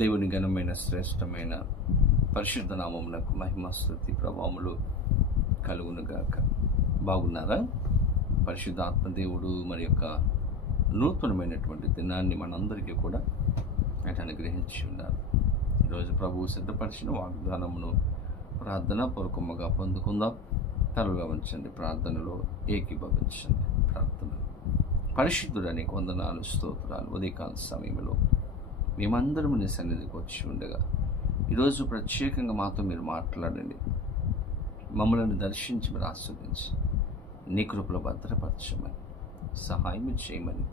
దేవుని ఘనమైన శ్రేష్టమైన పరిశుద్ధ నామమునకు మహిమ స్తుతి ప్రభావములు కలుగునుగాక. బాగున్నారా? పరిశుద్ధాత్మ దేవుడు మరి యొక్క నూతనమైనటువంటి దినాన్ని మనందరికీ కూడా ఆయన అనుగ్రహించి ఉన్నారు. ఈరోజు ప్రభువు సిద్ధపరిచిన వాగ్దానమును ప్రార్థన పూర్వకముగా పొందుకుందాం. తలగా ఉంచండి, ప్రార్థనలో ఏకీభవించండి. ప్రార్థన. పరిశుద్ధుడని వందనాలు, స్తోత్రాలు. ఉదయకాల సమయంలో మేమందరం నీ సన్నిధికి వచ్చి ఉండగా ఈరోజు ప్రత్యేకంగా మాతో మీరు మాట్లాడండి. మమ్మల్ని దర్శించి మీరు ఆస్వాదించి నీ కృపలో భద్రపరచమని సహాయం చేయమని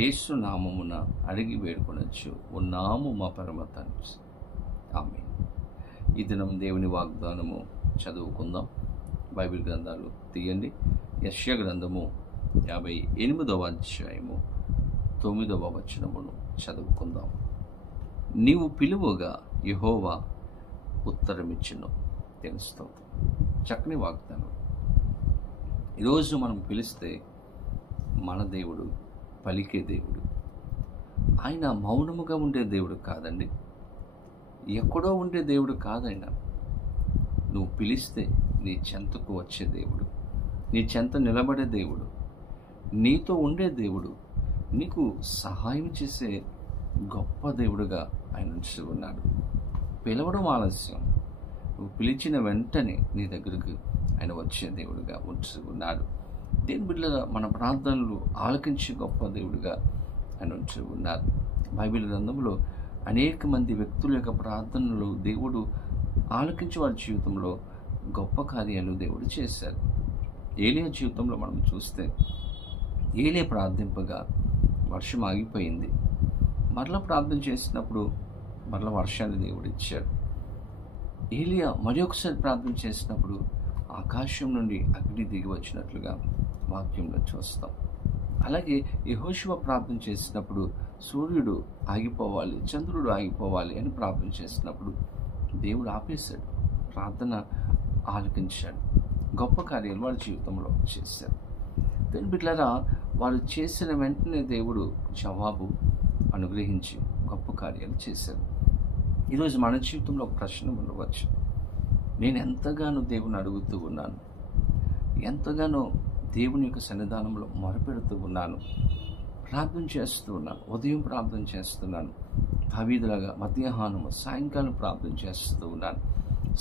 యేసు నామమున అడిగి వేడుకొనొచ్చు ఉన్నాము మా పరమ తండ్రి. ఆమేన్. ఈ దినం దేవుని వాగ్దానము చదువుకుందాం. బైబిల్ గ్రంథాలు తీయండి. యెషయా గ్రంథము 58వ అధ్యాయము 9వ వచనమును చదువుకుందాం. నీవు పిలువగా యెహోవా ఉత్తరమిచ్చును. తెలుస్తాం. చక్కని వాగ్దానం. ఈరోజు మనం పిలిస్తే మన దేవుడు పలికే దేవుడు. ఆయన మౌనముగా ఉండే దేవుడు కాదండి, ఎక్కడో ఉండే దేవుడు కాదైనా. నువ్వు పిలిస్తే నీ చెంతకు వచ్చే దేవుడు, నీ చెంత నిలబడే దేవుడు, నీతో ఉండే దేవుడు, నీకు సహాయం చేసే గొప్ప దేవుడుగా ఆయన ఉంచి ఉన్నాడు. పిలవడం ఆలస్యం, నువ్వు పిలిచిన వెంటనే నీ దగ్గరకు ఆయన వచ్చే దేవుడుగా ఉంచి ఉన్నాడు. దేని బిడ్డగా మన ప్రార్థనలు ఆలకించే గొప్ప దేవుడిగా ఆయన ఉంచి ఉన్నారు. బైబిల్ గ్రంథంలో అనేక మంది వ్యక్తుల యొక్క ప్రార్థనలు దేవుడు ఆలకించి వారి జీవితంలో గొప్ప కార్యాలు దేవుడు చేశారు. ఏలియా జీవితంలో మనం చూస్తే ఏలియా ప్రార్థింపగా వర్షం ఆగిపోయింది. మరలా ప్రార్థన చేసినప్పుడు మరలా వర్షాన్ని దేవుడు ఇచ్చాడు. ఏలియా మరి ఒకసారి ప్రార్థన చేసినప్పుడు ఆకాశం నుండి అగ్ని దిగి వచ్చినట్లుగా వాక్యంలో చూస్తాం. అలాగే యెహోషువ ప్రార్థన చేసినప్పుడు సూర్యుడు ఆగిపోవాలి, చంద్రుడు ఆగిపోవాలి అని ప్రార్థన చేసినప్పుడు దేవుడు ఆపేశాడు, ప్రార్థన ఆలకించాడు. గొప్ప కార్యాలు వారి జీవితంలో చేశారు. దాని బిడ్డలారా, వారు చేసిన వెంటనే దేవుడు జవాబు అనుగ్రహించి గొప్ప కార్యాలు చేశారు. ఈరోజు మన జీవితంలో ఒక ప్రశ్న ఉండవచ్చు. నేను ఎంతగానో దేవుని అడుగుతూ ఉన్నాను, ఎంతగానో దేవుని యొక్క సన్నిధానంలో మొరపెడుతూ ఉన్నాను, ప్రార్థన చేస్తూ ఉన్నాను, ఉదయం ప్రార్థన చేస్తున్నాను, దావీదులాగా మధ్యాహ్నము సాయంకాలం ప్రార్థన చేస్తూ ఉన్నాను,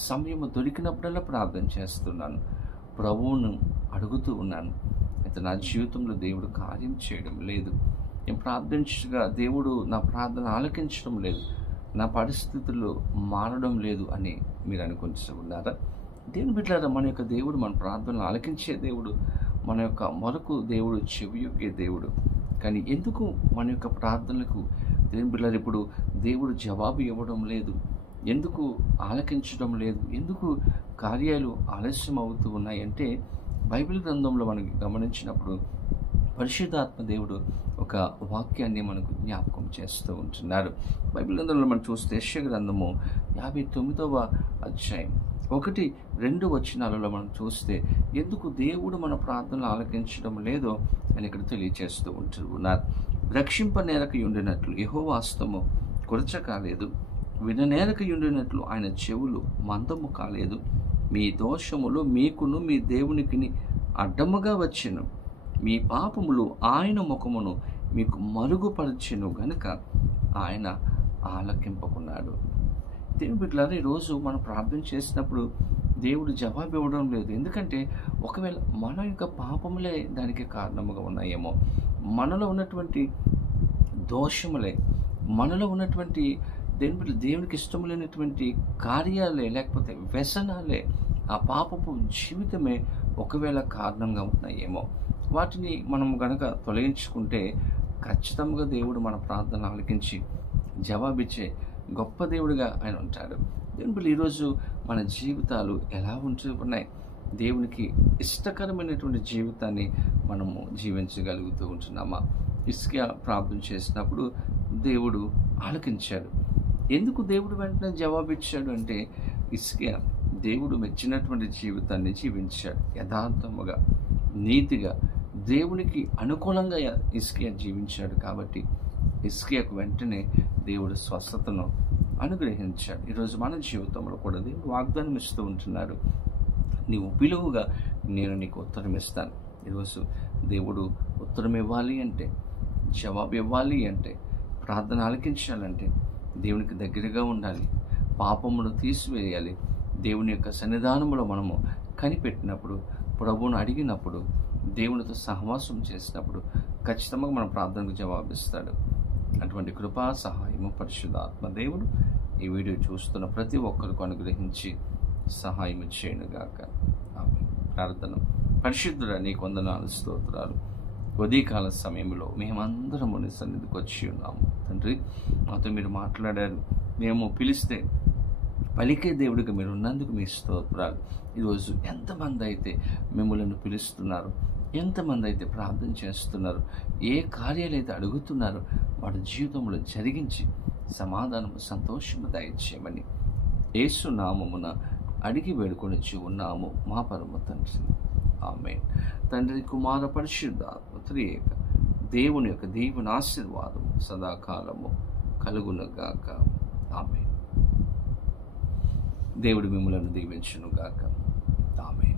సమయం దొరికినప్పుడల్లా ప్రార్థన చేస్తున్నాను, ప్రభువును అడుగుతూ ఉన్నాను. అయితే నా జీవితంలో దేవుడు కార్యం చేయడం లేదు, నేను ప్రార్థించగా దేవుడు నా ప్రార్థన ఆలకించడం లేదు, నా పరిస్థితులు మారడం లేదు అని మీరు అనుకుంటూ ఉన్నారా? దేవుని బిడ్డలారా, మన యొక్క దేవుడు మన ప్రార్థనలు ఆలకించే దేవుడు, మన యొక్క మొరకు దేవుడు చెవియొగ్గే దేవుడు. కానీ ఎందుకు మన యొక్క ప్రార్థనలకు దేవుని బిడ్డలారా ఇప్పుడు దేవుడు జవాబు ఇవ్వడం లేదు? ఎందుకు ఆలకించడం లేదు? ఎందుకు కార్యాలు ఆలస్యం అవుతూ ఉన్నాయంటే బైబిల్ గ్రంథంలో మనకి గమనించినప్పుడు పరిశుద్ధాత్మ దేవుడు ఒక వాక్యాన్ని మనకు జ్ఞాపకం చేస్తూ ఉంటున్నారు. బైబిల్ గ్రంథంలో మనం చూస్తే యెషయా గ్రంథము 59వ అధ్యాయం 1-2 వచనాలలో మనం చూస్తే ఎందుకు దేవుడు మన ప్రార్థనలు ఆలకించడం లేదో అని ఇక్కడ తెలియజేస్తూ ఉంటున్నారు. రక్షింపనేరక ఉండినట్లు యెహోవా హస్తము కొరచ కాలేదు, విననేరక ఉండినట్లు ఆయన చెవులు మందము కాలేదు. మీ దోషములు మీకును మీ దేవునికి అడ్డముగా వచ్చెను, మీ పాపములు ఆయన ముఖమును మీకు మరుగుపరచెను గనుక ఆయన ఆలకింపకున్నాడు. దేవుని బిడ్డలారా, ఈరోజు మనం ప్రార్థన చేసినప్పుడు దేవుడు జవాబు ఇవ్వడం లేదు. ఎందుకంటే ఒకవేళ మన యొక్క పాపములే దానికి కారణముగా ఉన్నాయేమో, మనలో ఉన్నటువంటి దోషములే, మనలో ఉన్నటువంటి దేవునికి ఇష్టం లేనటువంటి కార్యాలే, లేకపోతే వ్యసనాలే, ఆ పాపపు జీవితమే ఒకవేళ కారణంగా ఉన్నాయేమో. వాటిని మనం గనక తొలగించుకుంటే ఖచ్చితంగా దేవుడు మన ప్రార్థన ఆలకించి జవాబిచ్చే గొప్ప దేవుడిగా ఆయన ఉంటాడు. దేవుని ఈరోజు మన జీవితాలు ఎలా ఉంటూ ఉన్నాయి? దేవునికి ఇష్టకరమైనటువంటి జీవితాన్ని మనము జీవించగలుగుతూ ఉంటున్నామా? హిజ్కియా ప్రార్థన చేసినప్పుడు దేవుడు ఆలకించాడు. ఎందుకు దేవుడు వెంటనే జవాబిచ్చాడు అంటే హిజ్కియా దేవుడు మెచ్చినటువంటి జీవితాన్ని జీవించాడు. యథార్థముగా, నీతిగా, దేవునికి అనుకూలంగా హిజ్కియా జీవించాడు. కాబట్టి హిజ్కియాకు వెంటనే దేవుడు స్వస్థతను అనుగ్రహించాడు. ఈరోజు మన జీవితంలో కూడా దేవుడు వాగ్దానం ఇస్తూ ఉంటున్నాడు. నీవు పిలువుగా నేను నీకు ఉత్తరం ఇస్తాను. ఈరోజు దేవుడు ఉత్తరం ఇవ్వాలి అంటే, జవాబు ఇవ్వాలి అంటే, ప్రార్థన ఆలకించాలంటే దేవునికి దగ్గరగా ఉండాలి, పాపమును తీసివేయాలి. దేవుని యొక్క సన్నిధానంలో మనము కనిపెట్టినప్పుడు, ప్రభువును అడిగినప్పుడు, దేవునితో సహవాసం చేసినప్పుడు ఖచ్చితంగా మన ప్రార్థనకు జవాబిస్తాడు. అటువంటి కృపా సహాయము పరిశుద్ధాత్మ దేవుడు ఈ వీడియో చూస్తున్న ప్రతి ఒక్కరికి అనుగ్రహించి సహాయం చేయనుగాక. ఆమేన్. ప్రార్థన. పరిశుద్ధుడా, నీ వందనాలు, స్తోత్రాలు. ఉదయకాల సమయంలో మేమందరము నీ సన్నిధికి వచ్చి ఉన్నాము తండ్రి. మాతో మీరు మాట్లాడారు. మేము పిలిస్తే పలికే దేవుడిగా మీరు ఉన్నందుకు మీ స్తోత్రాలు. ఈరోజు ఎంతమంది అయితే మిమ్మల్ని పిలుస్తున్నారు, ఎంతమంది అయితే ప్రార్థన చేస్తున్నారు, ఏ కార్యాలు అయితే అడుగుతున్నారో వాడి జీవితంలో జరిగించి సమాధానము, సంతోషము దయచేయమని యేసు నామమున అడిగి వేడుకొనిచ్చి ఉన్నాము మా పరమ తండ్రి. ఆమేన్. తండ్రి, కుమార, పరిశుద్ధాత్మ త్రియేక దేవుని యొక్క దీవెన ఆశీర్వాదము సదాకాలము కలుగునుగాక. ఆమేన్. దేవుడు మిమ్మల్ని దీవించునుగాక. ఆమేన్.